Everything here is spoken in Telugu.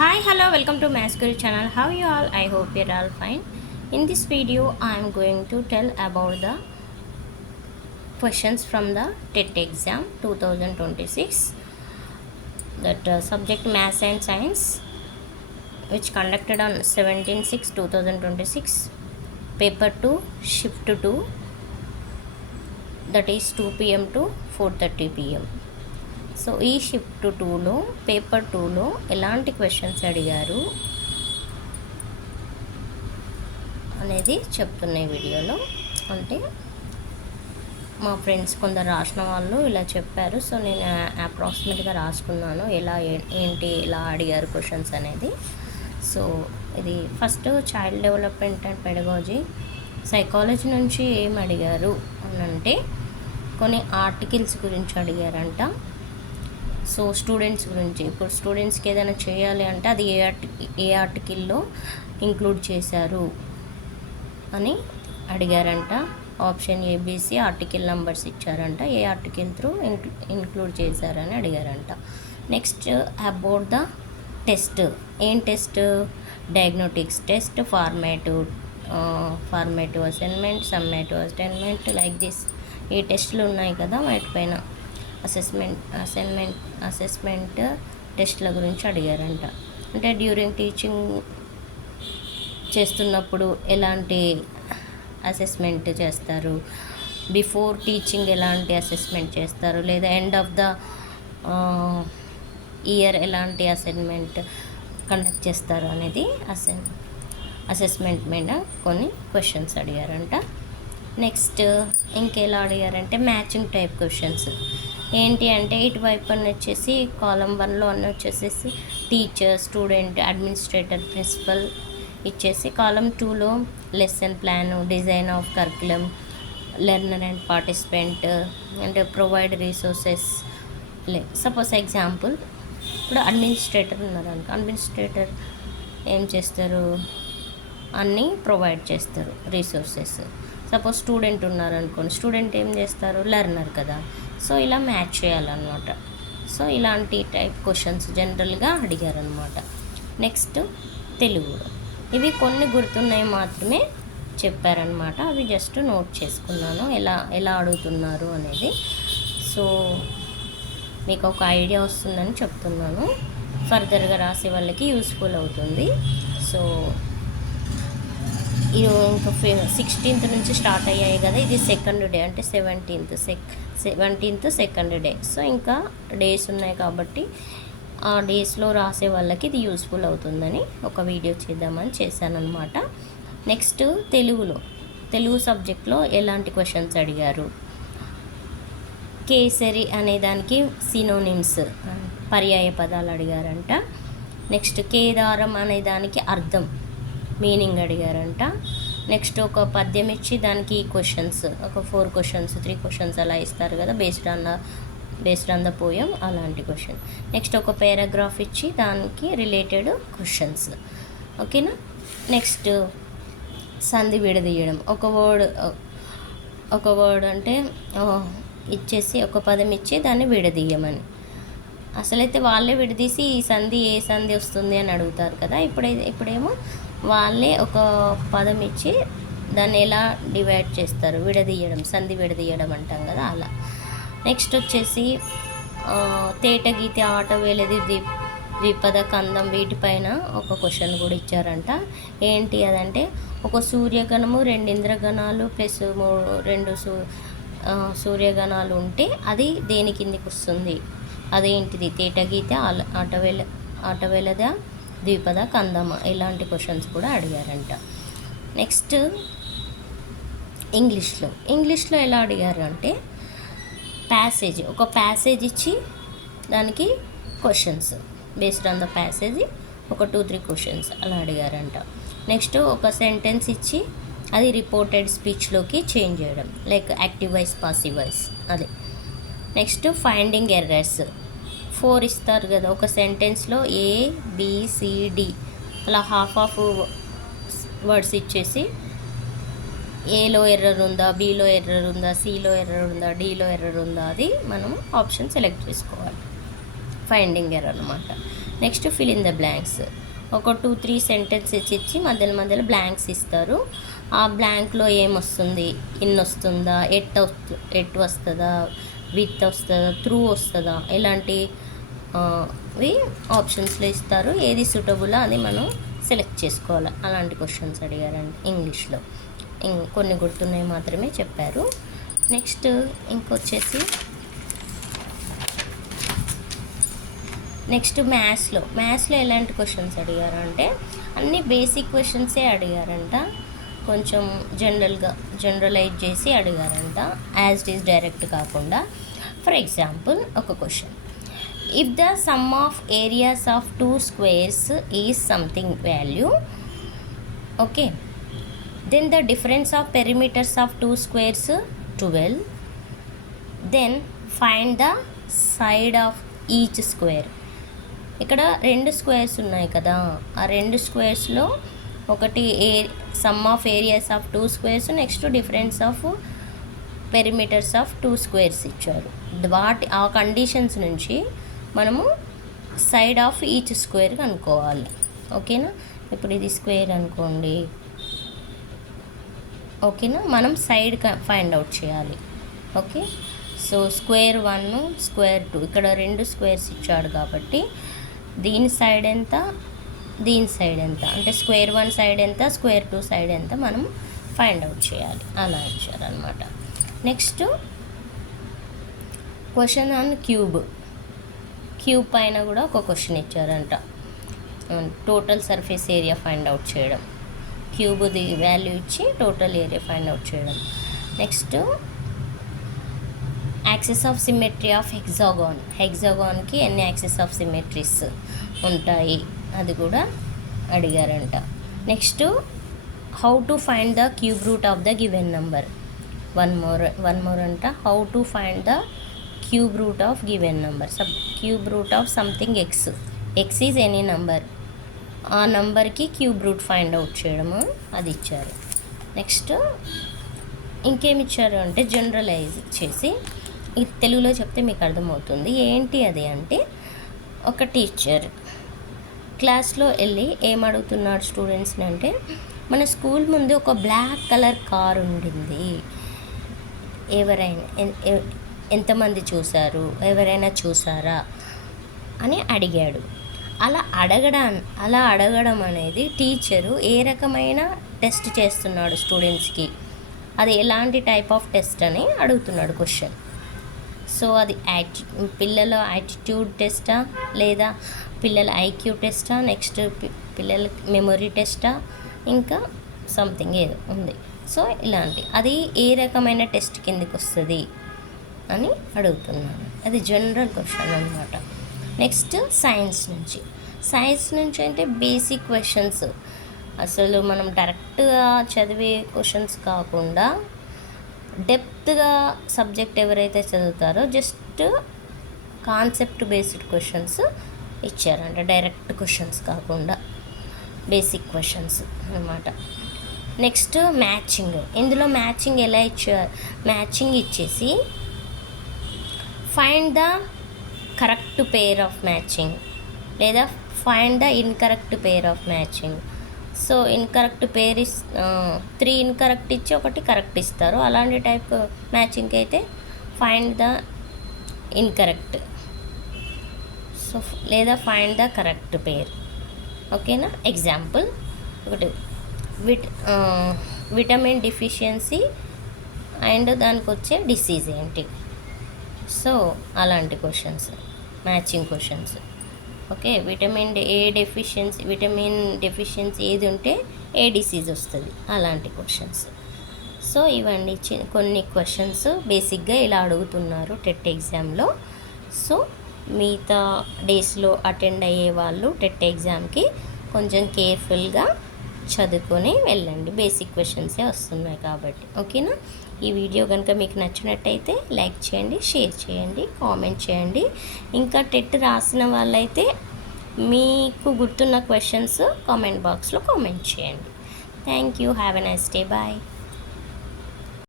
Hi, hello, welcome to Maths Guru channel. How you all? I hope you're all fine. In this video I am going to tell about the questions from the TET exam 2026, that subject Maths and Science, which conducted on 17/6/2026, paper 2, shift 2, that is 2 p.m. to 4:30 p.m. So ఈ షిఫ్ట్ 2లో పేపర్ 2లో ఎలాంటి క్వశ్చన్స్ అడిగారు అనేది చెప్తున్న వీడియోలో. అంటే మా ఫ్రెండ్స్ కొందరు రాసిన వాళ్ళు ఇలా చెప్పారు, సో నేను అప్రాక్సిమేట్గా రాసుకున్నాను ఎలా ఏంటి ఇలా అడిగారు క్వశ్చన్స్ అనేది. సో ఇది first child development and pedagogy psychology నుంచి ఏం అడిగారు అని అంటే కొన్ని ఆర్టికల్స్ గురించి అడిగారంట. సో స్టూడెంట్స్ గురించి, ఇప్పుడు స్టూడెంట్స్కి ఏదైనా చేయాలి అంటే అది ఏ ఆర్టికల్లో ఇంక్లూడ్ చేశారు అని అడిగారంట. ఆప్షన్ ఏబిసి ఆర్టికల్ నెంబర్స్ ఇచ్చారంట, ఏ ఆర్టికల్ త్రూ ఇంక్లూడ్ చేశారని అడిగారంట. నెక్స్ట్ అబౌట్ ద టెస్ట్, ఏం test? Diagnostics test, formative assignment, summative assignment, like this ఈ టెస్టులు ఉన్నాయి కదా వాటిపైన అసెస్మెంట్ టెస్ట్ల గురించి అడిగారంట. అంటే డ్యూరింగ్ టీచింగ్ చేస్తున్నప్పుడు ఎలాంటి అసెస్మెంట్ చేస్తారు, బిఫోర్ టీచింగ్ ఎలాంటి అసెస్మెంట్ చేస్తారు, లేదా ఎండ్ ఆఫ్ ద ఇయర్ ఎలాంటి అసైన్మెంట్ కండక్ట్ చేస్తారు అనేది అసెస్మెంట్ మీద కొన్ని క్వశ్చన్స్ అడిగారంట. నెక్స్ట్ ఇంకెలా అడిగారంటే మ్యాచింగ్ టైప్ క్వశ్చన్స్. ఏంటి అంటే ఇటువైపు అన్న వచ్చేసి కాలం 1లో అన్న వచ్చేసేసి టీచర్, స్టూడెంట్, అడ్మినిస్ట్రేటర్, ప్రిన్సిపల్ ఇచ్చేసి కాలం 2లో lesson plan, design of curriculum, learner and participant and provide resources. Suppose example ఇప్పుడు అడ్మినిస్ట్రేటర్ ఉన్నారనుకో, అడ్మినిస్ట్రేటర్ ఏం చేస్తారు, అన్నీ ప్రొవైడ్ చేస్తారు రీసోర్సెస్. సపోజ్ స్టూడెంట్ ఉన్నారనుకోండి, స్టూడెంట్ ఏం చేస్తారు, లెర్నర్ కదా. సో ఇలా మ్యాచ్ చేయాలన్నమాట. సో ఇలాంటి టైప్ క్వశ్చన్స్ జనరల్గా అడిగారనమాట. నెక్స్ట్ తెలుగు, ఇవి కొన్ని గుర్తున్నాయి మాత్రమే చెప్పారనమాట, అవి జస్ట్ నోట్ చేసుకున్నాను ఎలా అడుగుతున్నారు అనేది. సో మీకు ఒక ఐడియా వస్తుందని చెప్తున్నాను, ఫర్దర్గా రాసే వాళ్ళకి యూస్ఫుల్ అవుతుంది. సో ఇది ఇంకా 16th నుంచి స్టార్ట్ అయ్యాయి కదా, ఇది సెకండ్ డే అంటే 17th సెకండ్ డే. సో ఇంకా డేస్ ఉన్నాయి కాబట్టి ఆ డేస్లో రాసే వాళ్ళకి ఇది యూస్ఫుల్ అవుతుందని ఒక వీడియో చేద్దామని చేశానన్నమాట. నెక్స్ట్ తెలుగు సబ్జెక్ట్లో ఎలాంటి క్వశ్చన్స్ అడిగారు. కేసరి అనే దానికి సినోనిమ్స్, పర్యాయ పదాలు అడిగారంట. నెక్స్ట్ కేదారం అనే దానికి అర్థం, మీనింగ్ అడిగారంట. నెక్స్ట్ ఒక పద్యం ఇచ్చి దానికి క్వశ్చన్స్, ఒక 4 క్వశ్చన్స్ 3 క్వశ్చన్స్ అలా ఇస్తారు కదా, బేస్డ్ ఆన్ ద పోయం, అలాంటి క్వశ్చన్. నెక్స్ట్ ఒక పారాగ్రాఫ్ ఇచ్చి దానికి రిలేటెడ్ క్వశ్చన్స్, ఓకేనా. నెక్స్ట్ సంధి విడదీయడం, ఒక వర్డ్ అంటే ఇచ్చేసి ఒక పదం ఇచ్చి దాన్ని విడదీయమని. అసలైతే వాళ్ళే విడదీసి ఈ సంధి ఏ సంధి వస్తుంది అని అడుగుతారు కదా, ఇప్పుడేమో వాళ్ళే ఒక పదం ఇచ్చి దాన్ని ఎలా డివైడ్ చేస్తారు, విడదీయడం, సంధి విడదీయడం అంటాం కదా అలా. నెక్స్ట్ వచ్చేసి తేట గీత, ఆట వేలది, ద్విపద కందం, వీటిపైన ఒక క్వశ్చన్ కూడా ఇచ్చారంట. ఏంటి అదంటే ఒక సూర్యగణము, 2 ఇంద్రగణాలు ప్లస్ 2 సూర్యగణాలు ఉంటే అది దేని కిందికి వస్తుంది, అదేంటిది, తేట గీత, ఆటవేలద, ద్విపద కందమ, ఇలాంటి క్వశ్చన్స్ కూడా అడిగారంట. నెక్స్ట్ ఇంగ్లీష్లో ఎలా అడిగారు అంటే ఒక ప్యాసేజ్ ఇచ్చి దానికి questions, based on the passage ఒక 2-3 క్వశ్చన్స్ అలా అడిగారంట. నెక్స్ట్ ఒక సెంటెన్స్ ఇచ్చి అది రిపోర్టెడ్ స్పీచ్లోకి చేంజ్ చేయడం, like active voice, passive voice, అదే. నెక్స్ట్ ఫైండింగ్ ఎర్రర్స్, 4 ఇస్తారు కదా ఒక సెంటెన్స్లో, ABCD అలా హాఫ్ వర్డ్స్ ఇచ్చేసి ఏలో ఎర్రర్ ఉందా, బీలో ఎర్రర్ ఉందా, సిలో ఎర్రర్ ఉందా, డీలో ఎర్రర్ ఉందా, అది మనం ఆప్షన్ సెలెక్ట్ చేసుకోవాలి, ఫైండింగ్ ఎర్రర్ అనమాట. Next fill in the blanks. ఒక 2-3 సెంటెన్సెస్ ఇచ్చి మధ్యలో మధ్యలో బ్లాంక్స్ ఇస్తారు. ఆ బ్లాంక్లో ఏమొస్తుంది, ఇన్ వస్తుందా, ఎట్ వస్తుందా, విత్ వస్తుందా, త్రూ వస్తుందా, ఇలాంటివి ఆప్షన్స్లో ఇస్తారు. ఏది సూటబుల్ అది మనం సెలెక్ట్ చేసుకోవాలి. అలాంటి క్వశ్చన్స్ అడిగారండి ఇంగ్లీష్లో. కొన్ని గుర్తున్నాయి మాత్రమే చెప్పారు. నెక్స్ట్ ఇంకొచ్చేసి నెక్స్ట్ మ్యాథ్స్లో ఎలాంటి క్వశ్చన్స్ అడిగారంటే అన్ని బేసిక్ క్వశ్చన్సే అడిగారంట. కొంచెం జనరలైజ్ చేసి అడిగారంట, యాజ్ ఇట్ ఈస్ డైరెక్ట్ కాకుండా. ఫర్ ఎగ్జాంపుల్ ఒక question, if the sum of areas of 2 squares is something value, okay, then the difference of perimeters of 2 squares 12, then find the side of each square. ఇక్కడ 2 స్క్వేర్స్ ఉన్నాయి కదా, ఆ 2 స్క్వేర్స్లో ఒకటి sum of areas of 2 squares, next difference of perimeters of 2 squares ఇచ్చారు. ఆ కండిషన్స్ నుంచి మనము సైడ్ ఆఫ్ ఈచ్ స్క్వేర్ కనుక్కోవాలి. ఓకేనా, ఇప్పుడు ఇది స్క్వేర్ అనుకోండి, ఓకేనా, మనం సైడ్ ఫైండ్ అవుట్ చేయాలి. ఓకే, సో స్క్వేర్ 1, స్క్వేర్ 2, ఇక్కడ 2 స్క్వేర్స్ ఇచ్చాడు కాబట్టి దీని సైడ్ ఎంత, దీని సైడ్ ఎంత, అంటే స్క్వేర్ 1 సైడ్ ఎంత, స్క్వేర్ 2 సైడ్ ఎంత మనం ఫైండ్ అవుట్ చేయాలి. అలా ఇచ్చారనమాట. నెక్స్ట్ క్వశ్చన్ ఆన్ క్యూబ్ పైన కూడా ఒక క్వశ్చన్ ఇచ్చారంట, total surface area find out చేయడం. క్యూబ్ది వాల్యూ ఇచ్చి టోటల్ ఏరియా ఫైండ్ అవుట్ చేయడం. Next axis of symmetry of హెగ్జాగాన్కి ఎన్ని యాక్సిస్ ఆఫ్ సిమెట్రీస్ ఉంటాయి అది కూడా అడిగారంట. Next how to find the cube root of the given number. One more అంట, how to find the cube root of given number. Cube root of something x is any number, ఆ నెంబర్కి క్యూబ్ రూట్ ఫైండ్ అవుట్ చేయడము అది ఇచ్చారు. నెక్స్ట్ ఇంకేమి ఇచ్చారు అంటే జనరలైజ్ చేసి, ఇది తెలుగులో చెప్తే మీకు అర్థమవుతుంది. ఏంటి అది అంటే, ఒక టీచర్ క్లాస్లో వెళ్ళి ఏమడుగుతున్నాడు స్టూడెంట్స్ని అంటే, మన స్కూల్ ముందు ఒక బ్లాక్ కలర్ కార్ ఉండింది, ఎంతమంది చూశారు, ఎవరైనా చూసారా అని అడిగాడు. అలా అడగడం అనేది టీచరు ఏ రకమైన టెస్ట్ చేస్తున్నాడు స్టూడెంట్స్కి, అది ఎలాంటి టైప్ ఆఫ్ టెస్ట్ అని అడుగుతున్నాడు క్వశ్చన్. సో అది పిల్లల యాటిట్యూడ్ టెస్టా, లేదా పిల్లల ఐక్యూ టెస్టా, నెక్స్ట్ పిల్లల మెమొరీ టెస్టా, ఇంకా సంథింగ్ ఏదో ఉంది. సో అది ఏ రకమైన టెస్ట్ కిందకి వస్తుంది అని అడుగుతున్నాను. అది జనరల్ క్వశ్చన్ అనమాట. నెక్స్ట్ సైన్స్ నుంచి అంటే బేసిక్ క్వశ్చన్స్, అసలు మనం డైరెక్ట్గా చదివే క్వశ్చన్స్ కాకుండా డెప్త్గా సబ్జెక్ట్ ఎవరైతే చదువుతారో జస్ట్ కాన్సెప్ట్ బేస్డ్ క్వశ్చన్స్ ఇచ్చారంట, డైరెక్ట్ క్వశ్చన్స్ కాకుండా బేసిక్ క్వశ్చన్స్ అన్నమాట. నెక్స్ట్ ఇందులో మ్యాచింగ్ ఎలా ఇచ్చారు, మ్యాచింగ్ ఇచ్చేసి find the correct pair of matching లేదా find the incorrect pair of matching. So incorrect pair 3 incorrect ఇచ్చి 1 కరెక్ట్ ఇస్తారు. అలాంటి టైప్ మ్యాచింగ్కి అయితే ఫైండ్ ద ఇన్కరెక్ట్, సో లేదా ఫైండ్ ద కరెక్ట్ పేర్. ఓకేనా, ఎగ్జాంపుల్ ఒకటి విటమిన్ డెఫిషియన్సీ అండ్ దానికి వచ్చే డిసీజ్ ఏంటి. సో అలాంటి questions matching questions. Okay, vitamin deficiency ఏది ఉంటే ఏ డిసీజ్ వస్తుంది, అలాంటి క్వశ్చన్స్. సో ఇవన్నీ కొన్ని క్వశ్చన్స్ బేసిక్గా ఇలా అడుగుతున్నారు టెట్ ఎగ్జామ్లో. సో మిగతా డేస్లో అటెండ్ అయ్యే వాళ్ళు టెట్ ఎగ్జామ్కి కొంచెం కేర్ఫుల్గా చదువుకొని వెళ్ళండి, బేసిక్ క్వశ్చన్సే వస్తున్నాయి కాబట్టి. ఓకేనా, ఈ వీడియో కనుక మీకు నచ్చినట్టయితే లైక్ చేయండి, షేర్ చేయండి, కామెంట్ చేయండి. ఇంకా టెట్ రాసిన వాళ్ళైతే మీకు గుర్తున్న క్వశ్చన్స్ కామెంట్ బాక్స్లో కామెంట్ చేయండి. Thank you, have a nice day, bye.